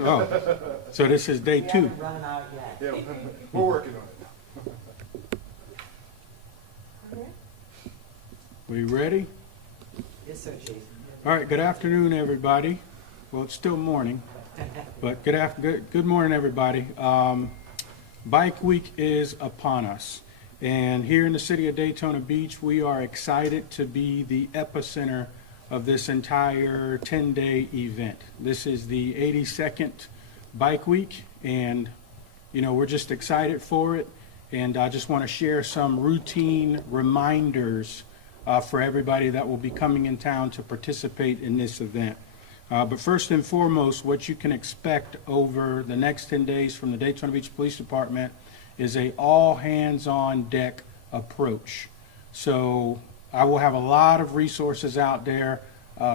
Oh, so this is day We two. haven't run out yet. Yeah, we're working on it. We ready? Yes, sir, Chief. All right, good afternoon, everybody. Well, it's still morning, but good morning, everybody. Bike Week is upon us. And here in the city of Daytona Beach, we are excited to be the epicenter of this entire 10-day event. This is the 82nd Bike Week, and we're just excited for it. And I just want to share some routine reminders for everybody that will be coming in town to participate in this event. But first and foremost, what you can expect over the next 10 days from the Daytona Beach Police Department is a all hands on deck approach. So I will have a lot of resources out there,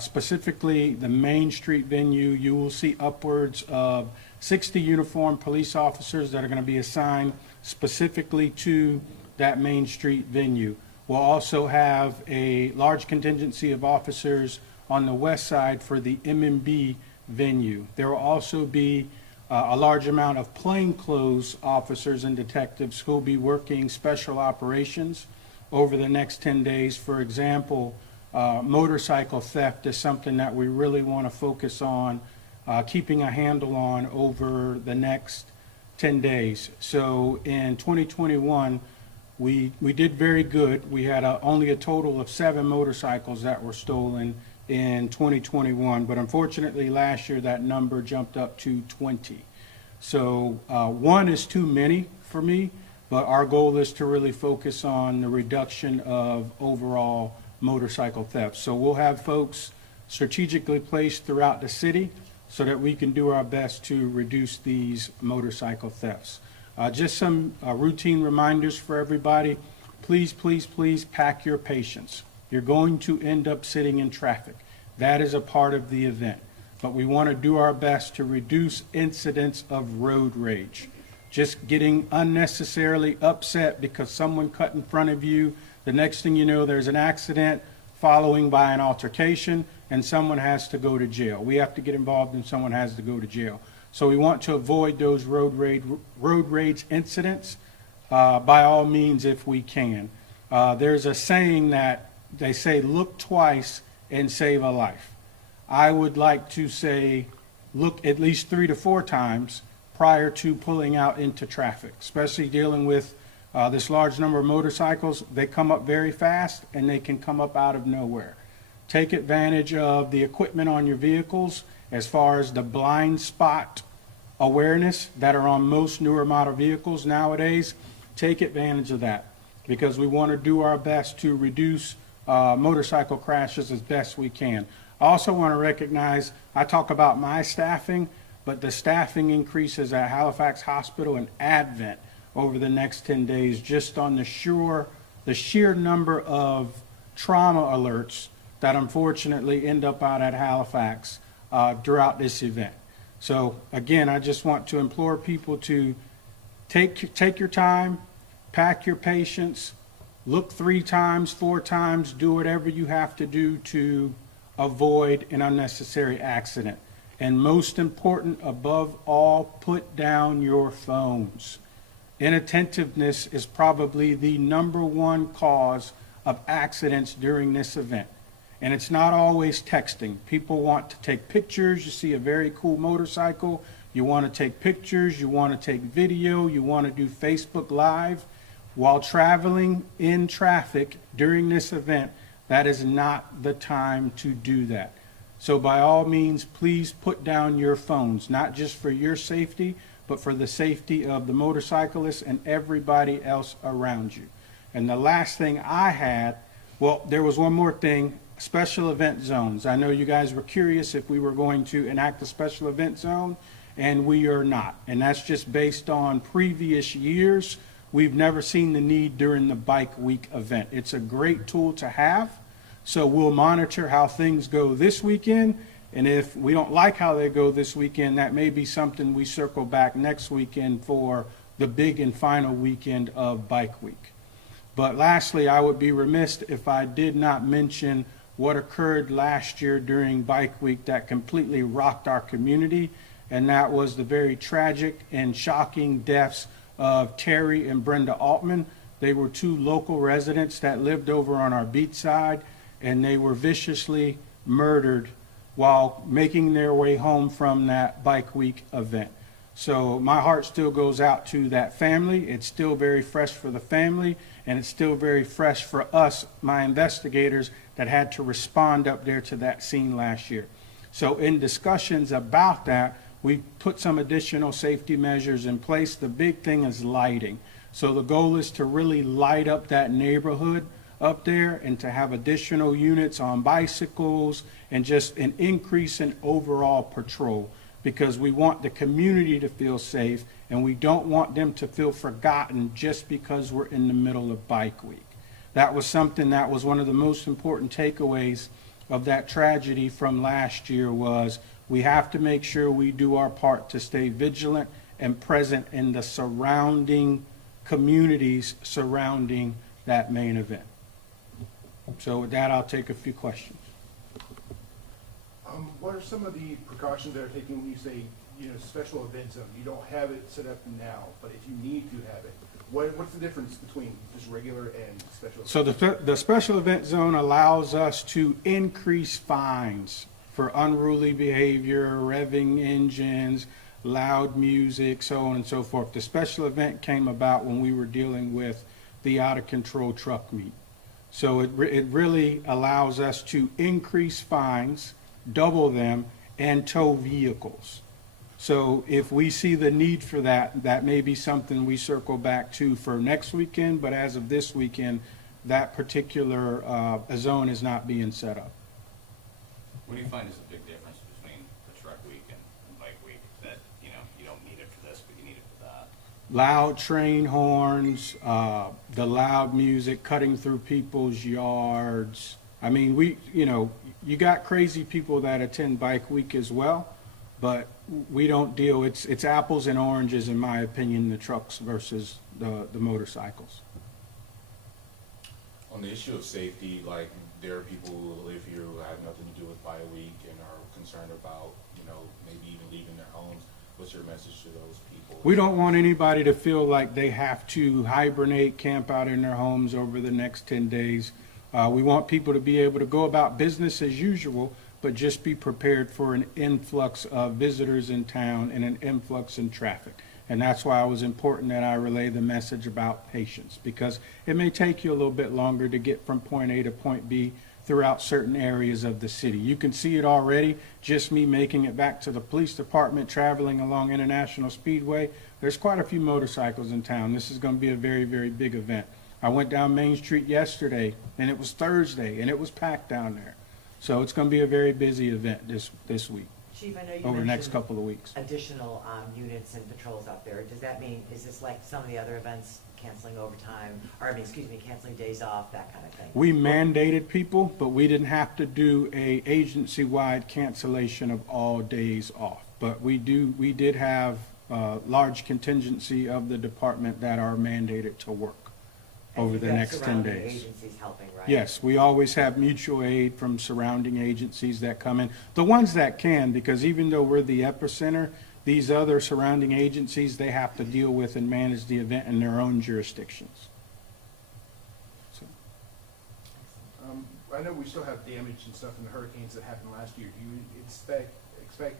specifically the Main Street venue. You will see upwards of 60 uniformed police officers that are going to be assigned specifically to that Main Street venue. We'll also have a large contingency of officers on the west side for the MMB venue. There will also be a large amount of plainclothes officers and detectives who will be working special operations over the next 10 days. For example, motorcycle theft is something that we really want to focus on keeping a handle on over the next 10 days. So in 2021, we did very good. We had only a total of 7 motorcycles that were stolen in 2021, but unfortunately last year that number jumped up to 20. So 1 is too many for me, but our goal is to really focus on the reduction of overall motorcycle theft. So we'll have folks strategically placed throughout the city so that we can do our best to reduce these motorcycle thefts. Just some routine reminders for everybody. Please, please, please pack your patience. You're going to end up sitting in traffic. That is a part of the event. But we want to do our best to reduce incidents of road rage. Just getting unnecessarily upset because someone cut in front of you. The next thing you know, there's an accident following by an altercation, and someone has to go to jail. We have to get involved and someone has to go to jail. So we want to avoid those road rage incidents by all means if we can. There's a saying that they say, look twice and save a life. I would like to say, look at least 3 to 4 times prior to pulling out into traffic, especially dealing with this large number of motorcycles. They come up very fast and they can come up out of nowhere. Take advantage of the equipment on your vehicles as far as the blind spot awareness that are on most newer model vehicles nowadays. Take advantage of that because we want to do our best to reduce motorcycle crashes as best we can. I also want to recognize, I talk about my staffing, but the staffing increases at Halifax Hospital and Advent over the next 10 days just on the sheer number of trauma alerts that unfortunately end up out at Halifax throughout this event. So again, I just want to implore people to take your time, pack your patience, look 3 times, 4 times, do whatever you have to do to avoid an unnecessary accident. And most important, above all, put down your phones. Inattentiveness is probably the #1 cause of accidents during this event. And it's not always texting. People want to take pictures. You see a very cool motorcycle. You want to take pictures. You want to take video. You want to do Facebook Live. While traveling in traffic during this event, that is not the time to do that. So by all means, please put down your phones, not just for your safety, but for the safety of the motorcyclists and everybody else around you. And the last thing I had, well, there was one more thing, special event zones. I know you guys were curious if we were going to enact a special event zone, and we are not. And that's just based on previous years. We've never seen the need during the Bike Week event. It's a great tool to have. So we'll monitor how things go this weekend. And if we don't like how they go this weekend, that may be something we circle back next weekend for the big and final weekend of Bike Week. But lastly, I would be remiss if I did not mention what occurred last year during Bike Week that completely rocked our community, and that was the very tragic and shocking deaths of Terry and Brenda Altman. They were two local residents that lived over on our beach side, and they were viciously murdered while making their way home from that Bike Week event. So my heart still goes out to that family. It's still very fresh for the family, and it's still very fresh for us, my investigators, that had to respond up there to that scene last year. So in discussions about that, we put some additional safety measures in place. The big thing is lighting. So the goal is to really light up that neighborhood up there and to have additional units on bicycles and just an increase in overall patrol, because we want the community to feel safe and we don't want them to feel forgotten just because we're in the middle of Bike Week. That was something that was one of the most important takeaways of that tragedy from last year. Was we have to make sure we do our part to stay vigilant and present in the surrounding communities surrounding that main event. So with that, I'll take a few questions. What are some of the precautions that are taken when you say, special event zone? You don't have it set up now, but if you need to have it, what's the difference between just regular and special? So the special event zone allows us to increase fines for unruly behavior, revving engines, loud music, so on and so forth. The special event came about when we were dealing with the out-of-control truck meet. So it really allows us to increase fines, double them, and tow vehicles. So if we see the need for that, that may be something we circle back to for next weekend, but as of this weekend, that particular zone is not being set up. What do you find is a big difference between the truck week and bike week that, you don't need it for this, but you need it for that? Loud train horns, the loud music cutting through people's yards. I mean, you got crazy people that attend Bike Week as well, but we don't deal, it's apples and oranges, in my opinion, the trucks versus the motorcycles. On the issue of safety, like, there are people who live here who have nothing to do with Bike Week and are concerned about, maybe even leaving their homes. What's your message to those people? We don't want anybody to feel like they have to hibernate, camp out in their homes over the next 10 days. We want people to be able to go about business as usual, but just be prepared for an influx of visitors in town and an influx in traffic. And that's why it was important that I relay the message about patience, because it may take you a little bit longer to get from point A to point B throughout certain areas of the city. You can see it already, just me making it back to the police department, traveling along International Speedway. There's quite a few motorcycles in town. This is going to be a very, very big event. I went down Main Street yesterday, and it was Thursday, and it was packed down there. So it's going to be a very busy event this week, Chief, I know you over the next mentioned couple of weeks. additional units and patrols out there. Does that mean, is this like some of the other events, canceling overtime, canceling days off, that kind of thing? We mandated people, but we didn't have to do a agency-wide cancellation of all days off. But we did have a large contingency of the department that are mandated to work And over you've the got next 10 surrounding days. agencies helping, right? Yes, we always have mutual aid from surrounding agencies that come in. The ones that can, because even though we're the epicenter, these other surrounding agencies, they have to deal with and manage the event in their own jurisdictions. So, I know we still have damage and stuff in the hurricanes that happened last year. Do you expect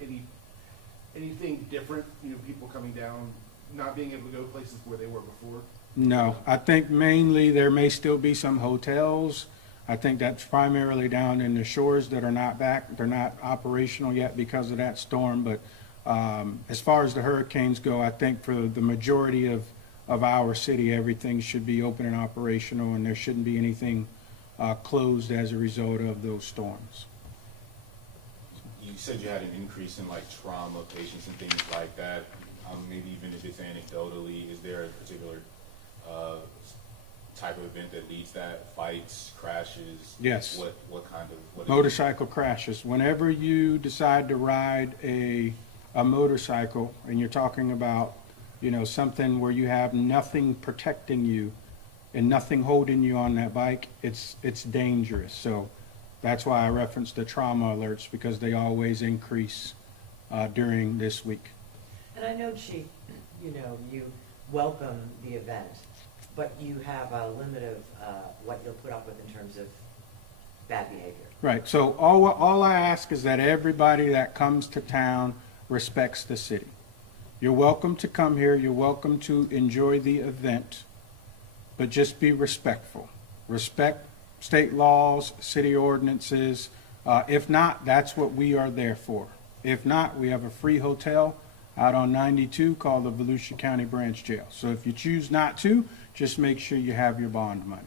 anything different? People coming down, not being able to go places where they were before? no, I think mainly there may still be some hotels. I think that's primarily down in the shores that are not back. They're not operational yet because of that storm. But as far as the hurricanes go, I think for the majority of our city, everything should be open and operational, and there shouldn't be anything closed as a result of those storms. You said you had an increase in like trauma patients and things like that. Maybe even if it's anecdotally, is there a particular type of event that leads that? Fights, crashes? Yes. What kind of Motorcycle crashes. Whenever you decide to ride a motorcycle, and you're talking about, something where you have nothing protecting you and nothing holding you on that bike, it's dangerous. So That's why I referenced the trauma alerts, because they always increase during this week. And I know, Chief, you welcome the event, but you have a limit of what you'll put up with in terms of bad behavior. Right, so all I ask is that everybody that comes to town respects the city. You're welcome to come here, you're welcome to enjoy the event, but just be respectful. Respect state laws, city ordinances. If not, that's what we are there for. If not, we have a free hotel out on 92 called the Volusia County Branch Jail. So if you choose not to, just make sure you have your bond money.